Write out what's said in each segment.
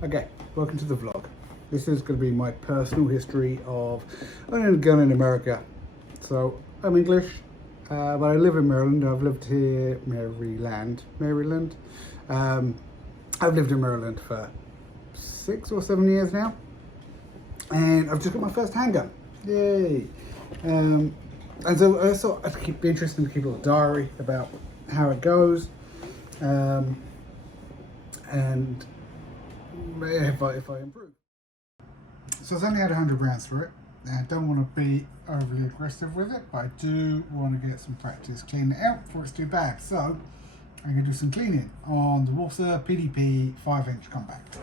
Okay, welcome to the vlog. This is going to be my personal history of owning a gun in America. So, I'm English, but I live in Maryland. I've lived here, Maryland. I've lived in Maryland for 6 or 7 years now. And I've just got my first handgun. Yay! And so I thought it'd be interesting to keep a little diary about how it goes. And if I improve. So it's only had 100 rounds through it. I don't want to be overly aggressive with it, but I do want to get some practice cleaning it out before it's too bad. So I'm going to do some cleaning on the Walther PDP 5-inch compact.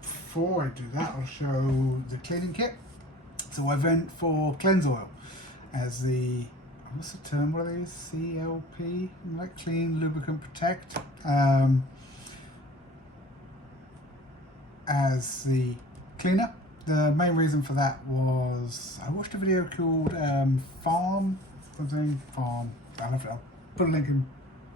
Before I do that, I'll show the cleaning kit. So I went for cleanse oil as the, what's the term, what are these? CLP, like Clean Lubricant Protect. As the cleaner. The main reason for that was I watched a video called Farm. I'll put a link in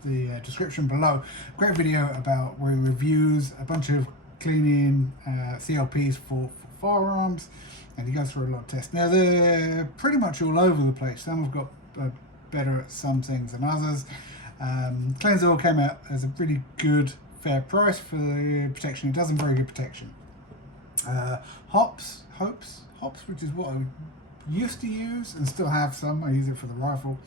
the description below. Great video about where he reviews a bunch of cleaning CLPs for firearms, and he goes through a lot of tests. Now they're pretty much all over the place. Some have got better at some things than others. Cleanse oil came out as a pretty good fair price for the protection. It does some very good protection. Hops, which is what I used to use and still have some. I use it for the rifle.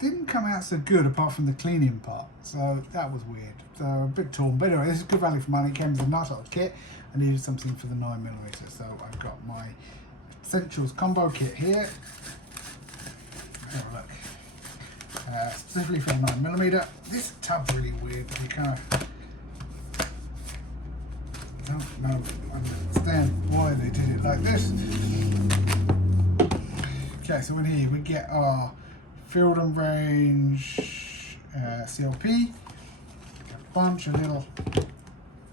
Didn't come out so good apart from the cleaning part, so that was weird. So a bit torn, but anyway, this is good value for money. It came with a nice little kit. I needed something for the 9mm, so I've got my Essentials combo kit here. Have a look. Specifically for the 9mm. This tub's really weird. You kind of don't understand why they did it like this. Okay, so in here we get our field and range CLP, a bunch of little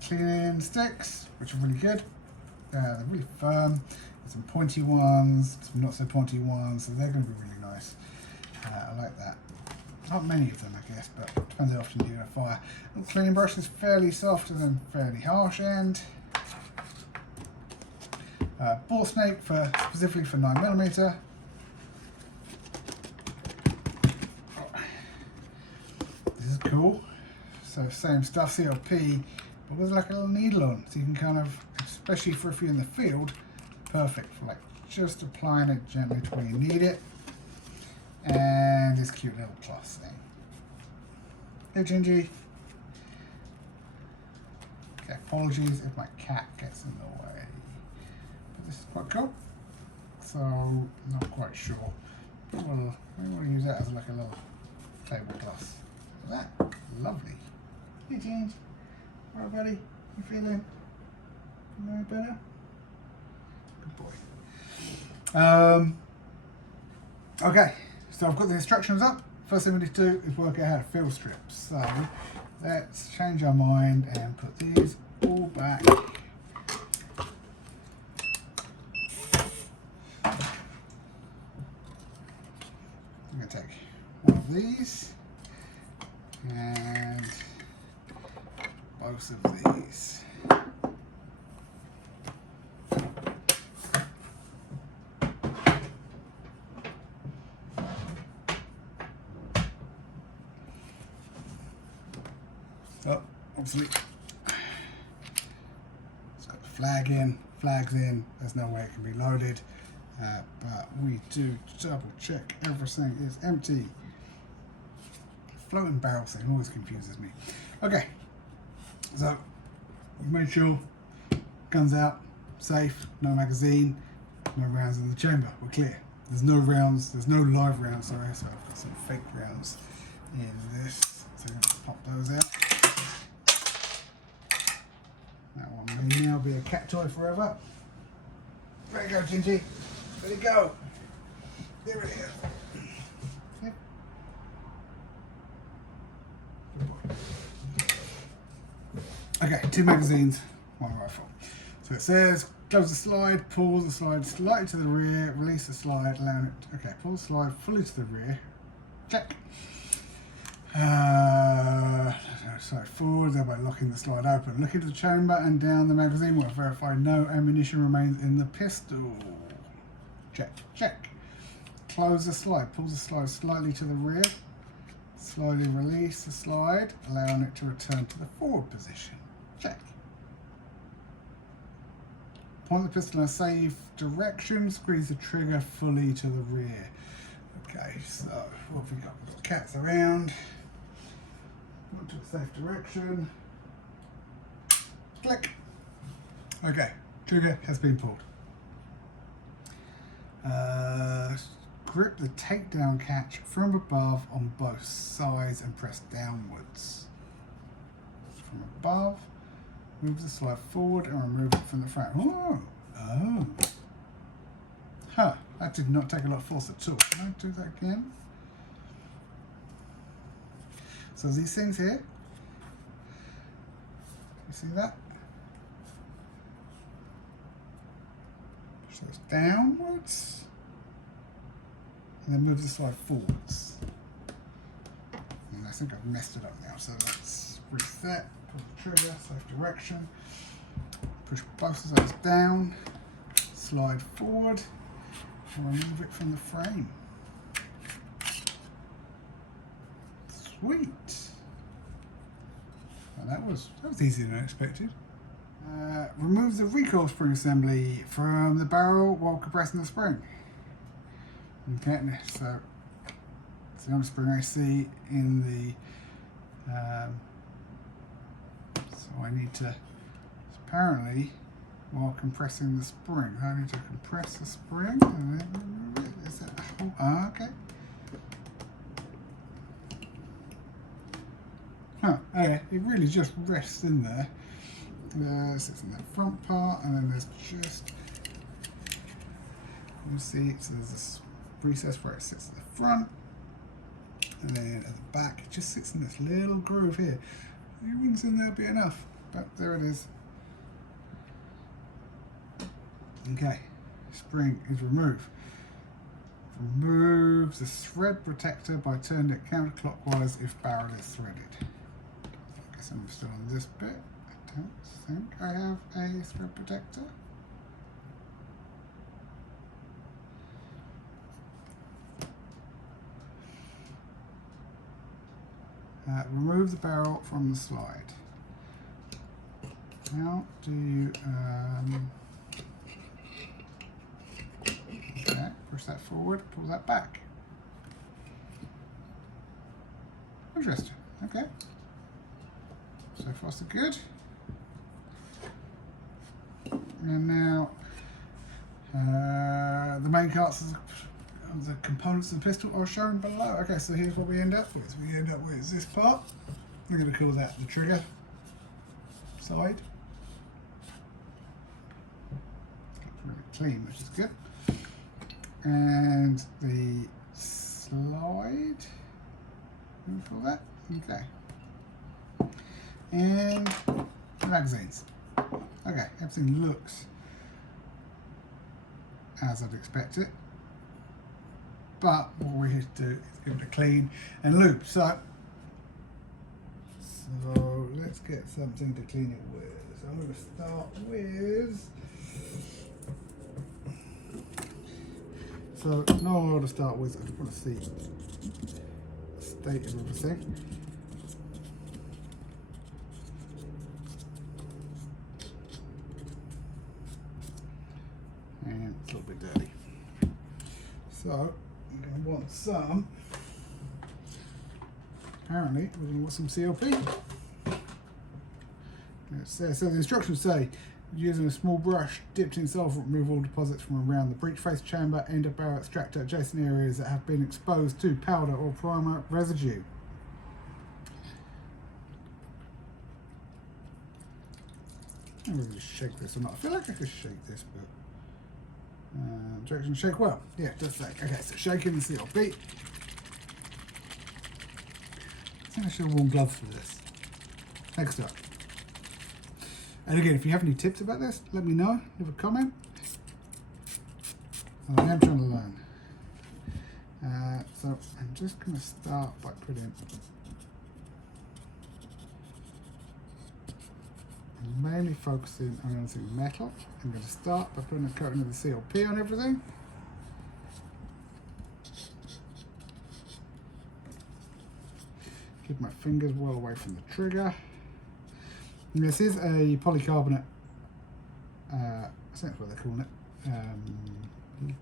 cleaning sticks, which are really good. They're really firm. There's some pointy ones, some not so pointy ones, so they're going to be really nice. I like that. Not many of them, I guess, but it depends how often you do a fire. The cleaning brush is fairly soft and then fairly harsh end. Ball snake specifically for 9mm. This is cool. So same stuff, CLP, but with like a little needle on, so you can kind of, especially for if you're in the field, perfect for like just applying it gently to where you need it. And this cute little cloth thing. Hey Gingy. Okay, apologies if my cat gets in the way. But this is quite cool. So, not quite sure. Well, we want to use that as like a little tablecloth. That, lovely. Hey Gingy. Alright buddy, you feeling no better? Good boy. Okay. So I've got the instructions up. First thing we need to do is work out how to fill strips. So let's change our mind and put these all back. I'm going to take one of these and both of these. Oh, obviously, it's got the flags in, there's no way it can be loaded, but we do double check everything is empty. Floating barrel thing always confuses me. Okay, so we've made sure guns out, safe, no magazine, no rounds in the chamber, we're clear. There's no rounds, there's no live rounds, sorry, so I've got some fake rounds in this, so I'm going to pop those out. That one may now be a cat toy forever. There you go, Gingy. There you go. There it is. Yep. Okay, 2 magazines, 1 rifle. So it says, close the slide, pull the slide slightly to the rear, release the slide, allowing it. Okay, pull the slide fully to the rear. Check. Slide forward, thereby locking the slide open. Look into the chamber and down the magazine. We'll verify no ammunition remains in the pistol. Check, check. Close the slide. Pull the slide slightly to the rear. Slowly release the slide, allowing it to return to the forward position. Check. Point the pistol in a safe direction. Squeeze the trigger fully to the rear. Okay, so what have we got? We've got cats around. Point to a safe direction. Click. Okay, trigger has been pulled. Grip the takedown catch from above on both sides and press downwards. From above, move the slide forward and remove it from the front. Oh, oh. Huh, that did not take a lot of force at all. Can I do that again? So these things here, you see that? Push those downwards. And then move the slide forwards. And I think I've messed it up now, so let's reset, pull the trigger, safe direction, push both sides down, slide forward, and remove it from the frame. Sweet. Well, that was easier than I expected. Remove the recoil spring assembly from the barrel while compressing the spring. Okay, so it's the only spring I see in the, so I need to, apparently, while compressing the spring, I need to compress the spring and then remove it. Is that, oh, okay. Huh, okay, it really just rests in there. Sits in that front part, and then there's just, you see, so there's this recess where it sits at the front, and then at the back it just sits in this little groove here. It wouldn't seem that'd be enough, but there it is. Okay, spring is removed. Remove the thread protector by turning it counterclockwise if barrel is threaded. I guess I'm still on this bit. I don't think I have a thread protector. Remove the barrel from the slide. How do you, okay, push that forward, pull that back. Interesting, okay. So far so good. And now, the main parts of the components of the pistol are shown below. Okay, so here's what we end up with. We end up with this part. We're going to call that the trigger side. It's really clean, which is good. And the slide. What do we call that? Okay. And the magazines. Okay, everything looks as I'd expect it. But what we're here to do is give it a clean and lube. So let's get something to clean it with. So I'm going to start with. So normally what to start with, I just want to see the state of everything. And it's a little bit dirty. So I'm going to want some, apparently we're going to want some CLP. So the instructions say, using a small brush dipped in sulfur, remove all deposits from around the breech face chamber, end of barrel extractor, adjacent areas that have been exposed to powder or primer residue. I'm going to just shake this or not. I feel like I could shake this, but direction shake well. Yeah, it does shake. Okay, so shaking the CLP. I think I should have worn gloves for this. Next up. And again, if you have any tips about this, let me know. Leave a comment. I am trying to learn. So I'm just going to start by putting I'm mainly focusing on anything metal. I'm going to start by putting a coating of the CLP on everything. Keep my fingers well away from the trigger. And this is a polycarbonate, I think that's what they're calling it,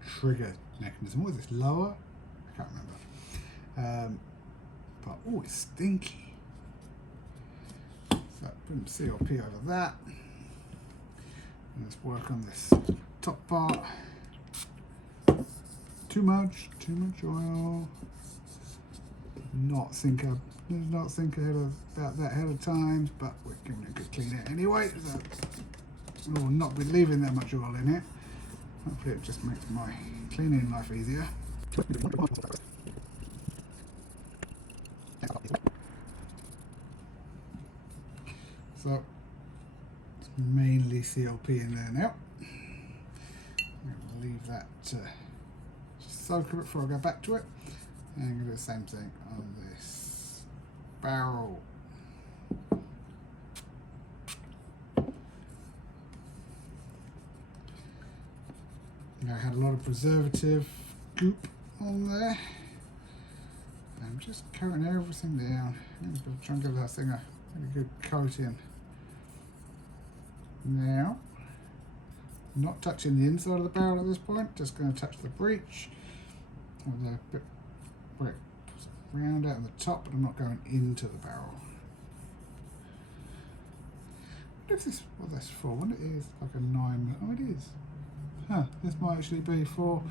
trigger mechanism. What is this, lower? I can't remember. But oh, it's stinky. So put some CLP over that. And let's work on this top part. Too much oil. Not think about that ahead of time, but we're giving it a good clean out anyway, so we'll not be leaving that much oil in it. Hopefully it just makes my cleaning life easier. So it's mainly CLP in there now. I'm going to leave that just soak a bit before I go back to it. And I'm going to do the same thing on this barrel. I had a lot of preservative goop on there. I'm just coating everything down. I'm just going to try and give that thing a really good coating. Now, not touching the inside of the barrel at this point, just going to touch the breech with a bit where it puts round out on the top, but I'm not going into the barrel. I wonder if this, what that's for. I wonder if it is like a 9mm. Oh, it is. Huh, this might actually be for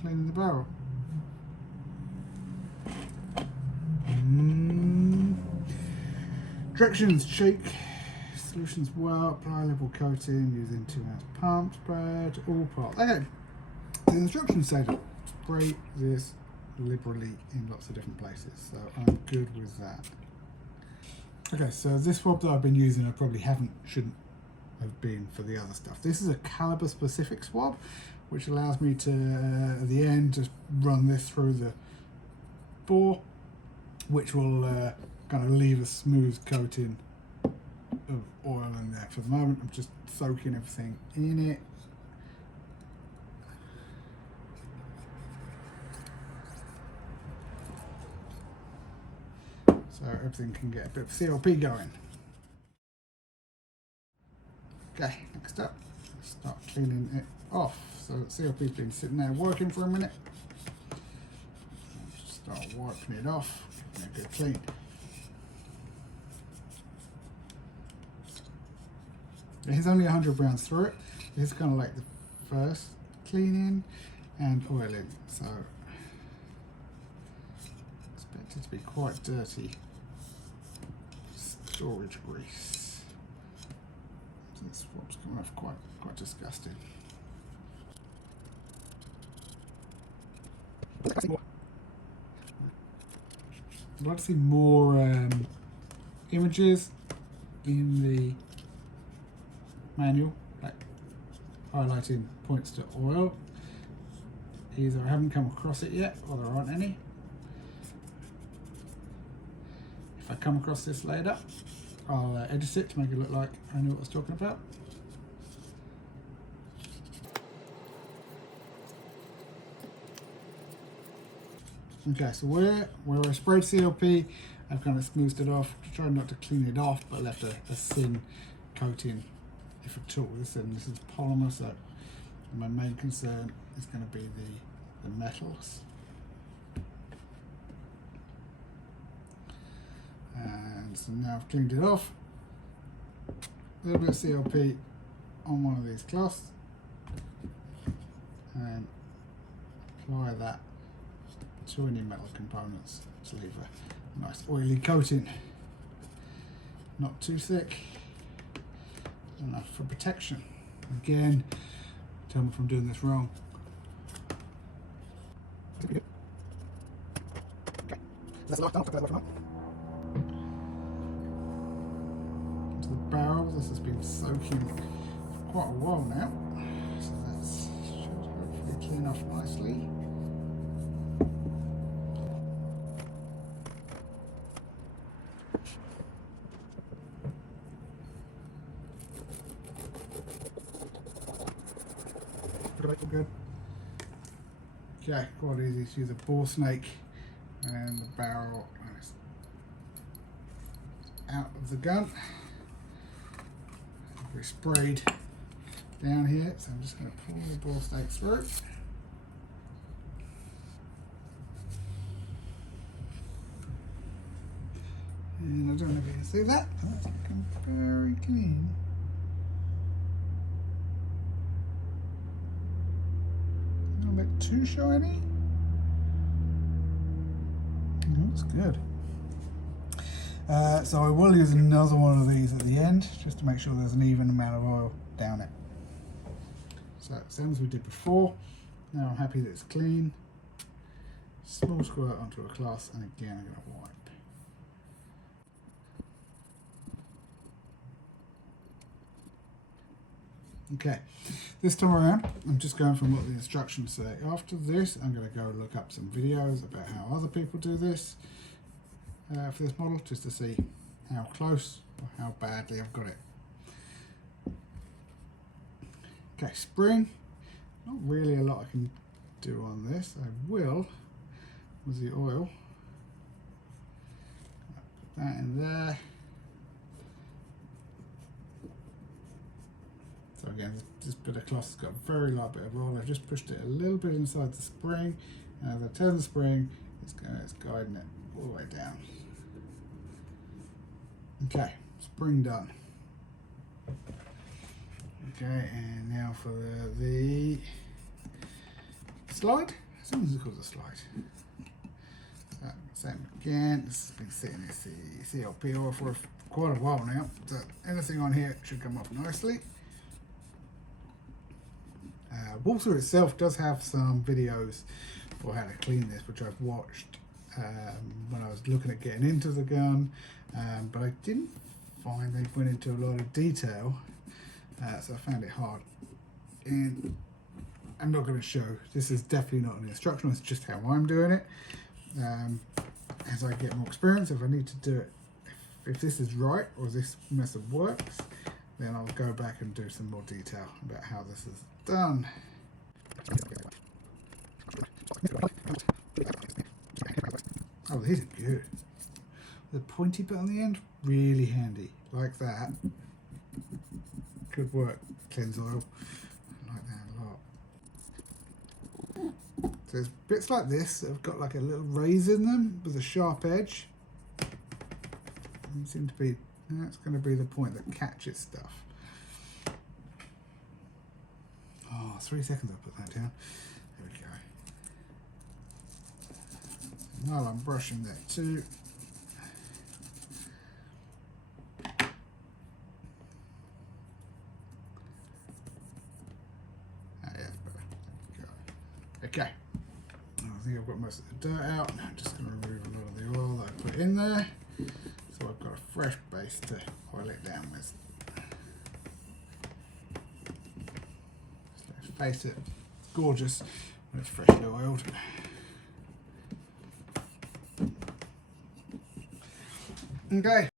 cleaning the barrel. Directions: shake solutions well, apply level coating using 2-ounce pump, spread all parts. Okay, the instructions say to spray this liberally in lots of different places, so I'm good with that. Okay, so this swab that I've been using I probably shouldn't have been for the other stuff. This is a caliber specific swab, which allows me to, at the end, just run this through the bore, which will kind of leave a smooth coating of oil in there. For the moment, I'm just soaking everything in it. So everything can get a bit of CLP going. Okay, next up, start cleaning it off. So the CLP's been sitting there working for a minute. Just start wiping it off, giving it a good clean. There's only 100 rounds through it. This is kind of like the first cleaning and oiling, so expected to be quite dirty. Storage grease. This swab's coming off quite disgusting. I'd like to see more images in the manual, like highlighting points to oil. Either I haven't come across it yet, or there aren't any. If I come across this later, I'll edit it to make it look like I knew what I was talking about. Okay, so where I sprayed CLP, I've kind of smoothed it off, tried not to clean it off, but left a thin coating, if at all. This is polymer, so my main concern is going to be the metals. And so now I've cleaned it off. A little bit of CLP on one of these cloths, and apply that to any metal components to leave a nice oily coating. Not too thick, enough for protection. Again, tell me if I'm doing this wrong. Okay. That's enough. Into the barrel. This has been soaking for quite a while now, so that should hopefully clean off nicely. Good. Okay, quite easy to use a bore snake, and the barrel is out of the gun. We're sprayed down here, so I'm just going to pull the bore snake through. And I don't know if you can see that, but that's looking very clean. Not a bit too shiny. It looks good. So I will use another one of these at the end, just to make sure there's an even amount of oil down it. So same as we did before. Now I'm happy that it's clean. Small squirt onto a cloth, and again I'm going to wipe. Okay, this time around I'm just going from what the instructions say. After this I'm going to go look up some videos about how other people do this for this model, just to see how close or how badly I've got it. Okay, spring. Not really a lot I can do on this. I will with the oil. Put that in there. So again, this bit of cloth has got a very light bit of oil. I've just pushed it a little bit inside the spring, and as I turn the spring, it's guiding it all the way down. Okay, spring done. Okay, and now for the slide. Something's called a slide. Same again. This has been sitting in the CLP oil for quite a while now, so anything on here should come off nicely. Walther itself does have some videos for how to clean this, which I've watched when I was looking at getting into the gun, but I didn't find they went into a lot of detail, so I found it hard. And I'm not going to show, this is definitely not an instructional, it's just how I'm doing it. As I get more experience, if I need to do it, if this is right or this method works, then I'll go back and do some more detail about how this is done. Oh, these are good. The pointy bit on the end, really handy. Like that. Good work, cleanse oil. I like that a lot. So there's bits like this that have got like a little raise in them with a sharp edge. Doesn't seem to be, that's going to be the point that catches stuff. Oh, 3 seconds I'll put that down. There we go. While I'm brushing that too, okay, I think I've got most of the dirt out. I'm just going to remove a lot of the oil that I put in there, so I've got a fresh base to oil it down with. So let's face it, it's gorgeous when it's freshly oiled. Okay.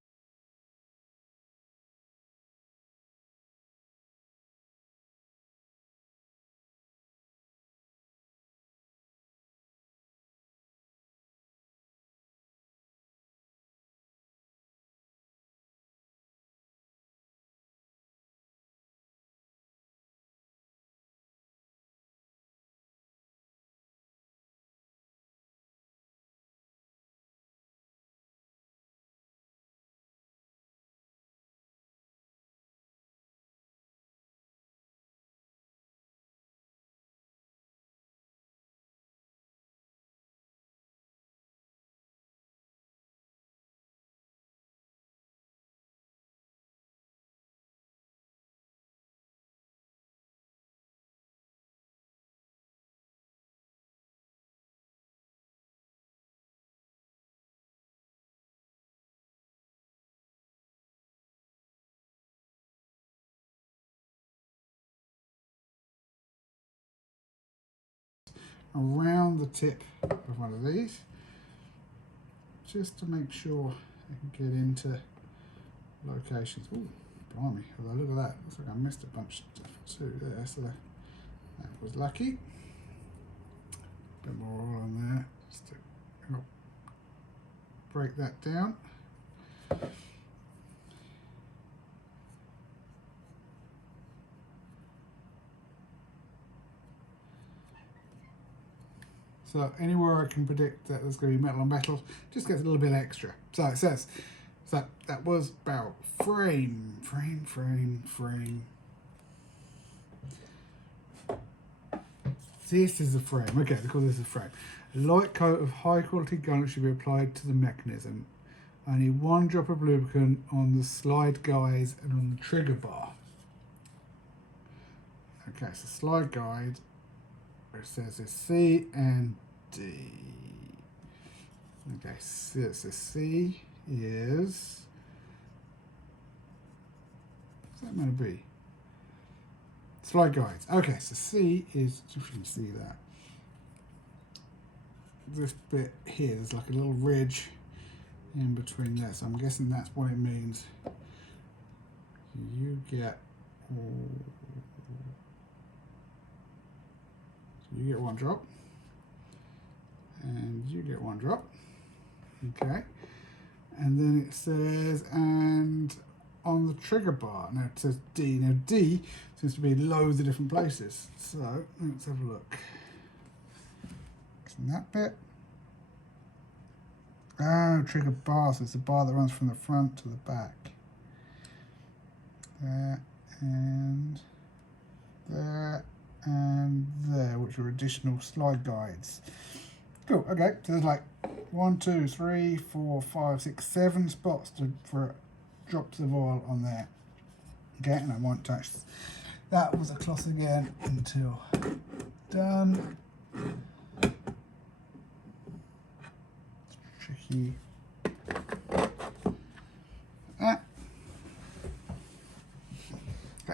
Around the tip of one of these, just to make sure I can get into locations. Oh, blimey, although look at that, looks like I missed a bunch of stuff too there, so That was lucky. A bit more oil on there just to help break that down. So anywhere I can predict that there's going to be metal on metal, just gets a little bit extra. So it says, so that was barrel. Frame. This is the frame. Okay, they call this a frame. A light coat of high quality garnet should be applied to the mechanism. Only 1 drop of lubricant on the slide guides and on the trigger bar. Okay, so slide guide, it says it's C and D. Okay, so C is, what's that meant to be? Slide guides. Okay, so C is, if you can see that, this bit here, there's like a little ridge in between there, so I'm guessing that's what it means. You get, you get 1 drop, and you get 1 drop. Okay, and then it says, and on the trigger bar, now it says D. Now D seems to be loads of different places, so let's have a look. In that bit, oh, trigger bar, so it's the bar that runs from the front to the back. There and there and there, which are additional slide guides. Cool. Okay, so there's like 1, 2, 3, 4, 5, 6, 7 spots for drops of oil on there. Okay, and I won't touch that with a cloth again until done. It's tricky. Okay,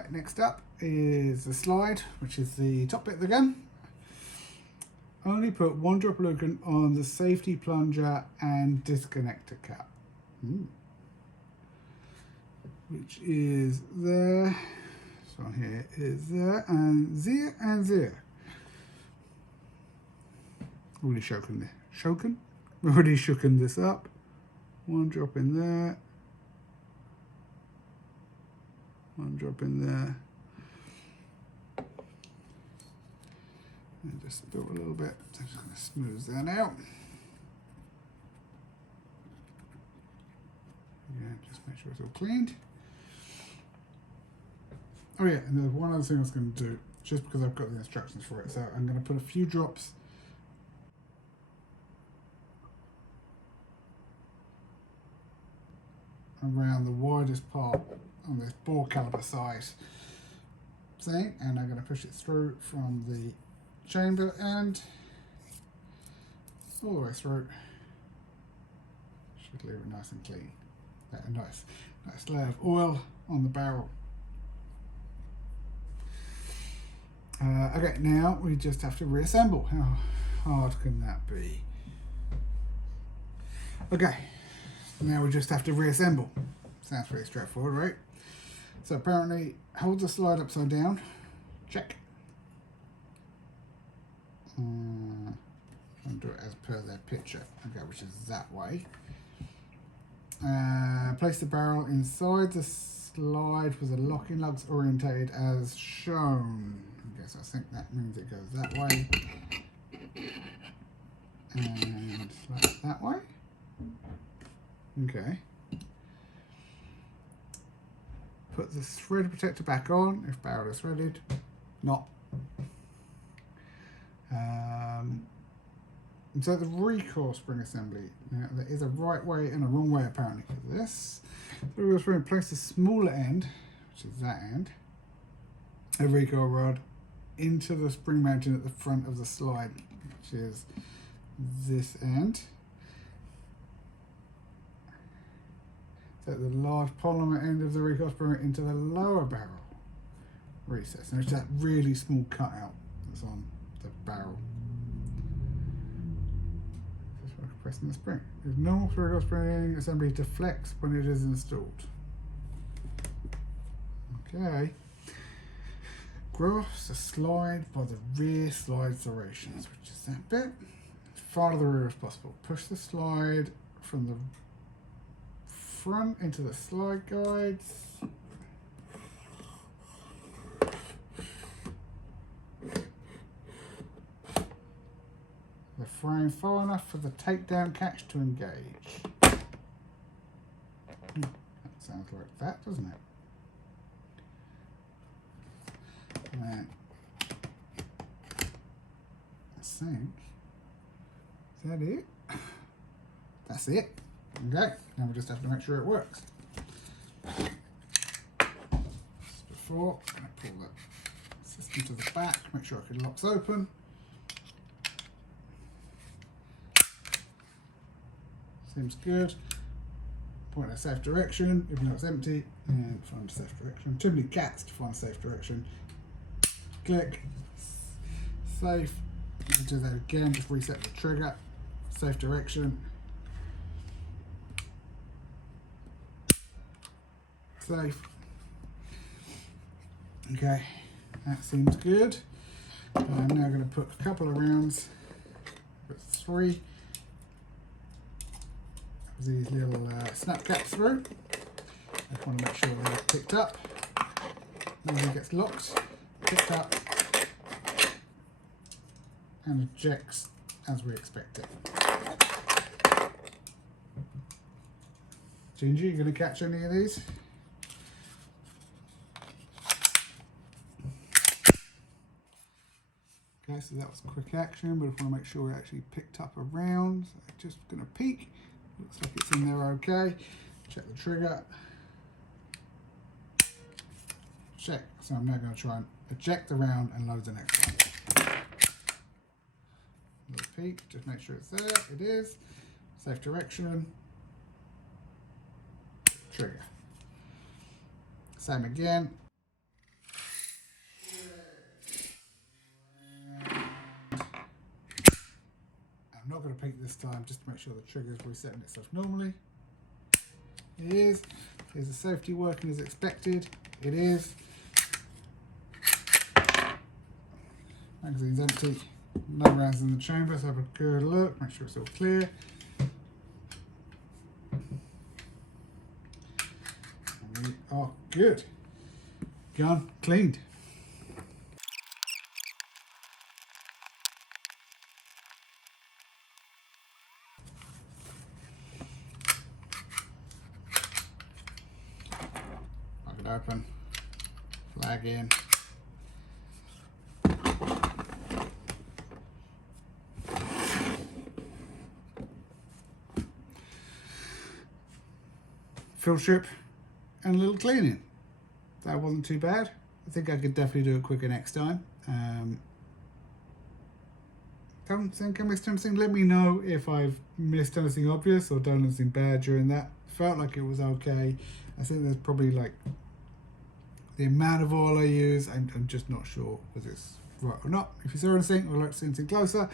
next up is the slide, which is the top bit of the gun. Only put 1 drop of lubricant on the safety plunger and disconnector cap. Which is there. So here is there and there and there. Already shooken there. Shooken? Already shooken this up. 1 drop in there. 1 drop in there. And just spill a little bit. I'm just going to smooth that out. Yeah, just make sure it's all cleaned. Oh yeah, and there's one other thing I was going to do, just because I've got the instructions for it. So I'm going to put a few drops around the widest part on this bore caliber size thing, and I'm going to push it through from the chamber and all the way through. Should leave it nice and clean. A nice layer of oil on the barrel. Okay, now we just have to reassemble. How hard can that be? Okay, now we just have to reassemble. Sounds pretty straightforward, right? So apparently, hold the slide upside down. Check. And do it as per their picture. Okay, which is that way. Place the barrel inside the slide with the locking lugs orientated as shown. I guess I think that means it goes that way. And like that way. Okay. Put the thread protector back on if barrel is threaded. Not. So the recoil spring assembly. Now there is a right way and a wrong way apparently for this. So we're going to place the smaller end, which is that end, a recoil rod, into the spring mounting at the front of the slide, which is this end. Set the large polymer end of the recoil spring into the lower barrel recess. And it's that really small cutout that's on the barrel. Just by pressing the spring. There's normal recoil spring assembly to flex when it is installed. Okay. grasp the slide by the rear slide serrations, which is that bit. As far to the rear as possible. Push the slide from the front into the slide guides. The frame far enough for the takedown catch to engage. That sounds like that, doesn't it? And I think, is that it? That's it. Okay, now we just have to make sure it works. Just before, I'm going to pull the system to the back, make sure it locks open. Seems good. Point in a safe direction, even though it's empty, and find a safe direction. Too many cats to find a safe direction. Click, safe. Do that again, just reset the trigger. Safe direction. Safe. Okay, that seems good. I'm now going to put a couple of rounds, put 3 of these little snap caps through. I just want to make sure they get picked up. Nothing gets locked, picked up, and ejects as we expect it. Ginger, you going to catch any of these? Okay, so that was quick action, but I want to make sure we actually picked up a round. So just going to peek. Looks like it's in there okay. Check the trigger. Check. So I'm now going to try and eject the round and load the next one. Little peek, just make sure it's there. It is. Safe direction. Trigger. Same again. I'm not going to peek this time just to make sure the trigger is resetting itself normally. It is. Is the safety working as expected? It is. Magazine's empty. No rounds in the chamber, so have a good look. Make sure it's all clear. And we are good. Gun cleaned. Open, flag in. Fill strip and a little cleaning. That wasn't too bad. I think I could definitely do it quicker next time. Don't think I missed anything. Let me know if I've missed anything obvious or done anything bad during that. Felt like it was okay. I think there's probably like the amount of oil I use, I'm just not sure whether it's right or not. If you saw anything or like to see anything closer,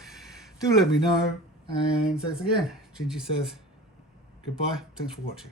do let me know. And thanks again. Gingy says goodbye. Thanks for watching.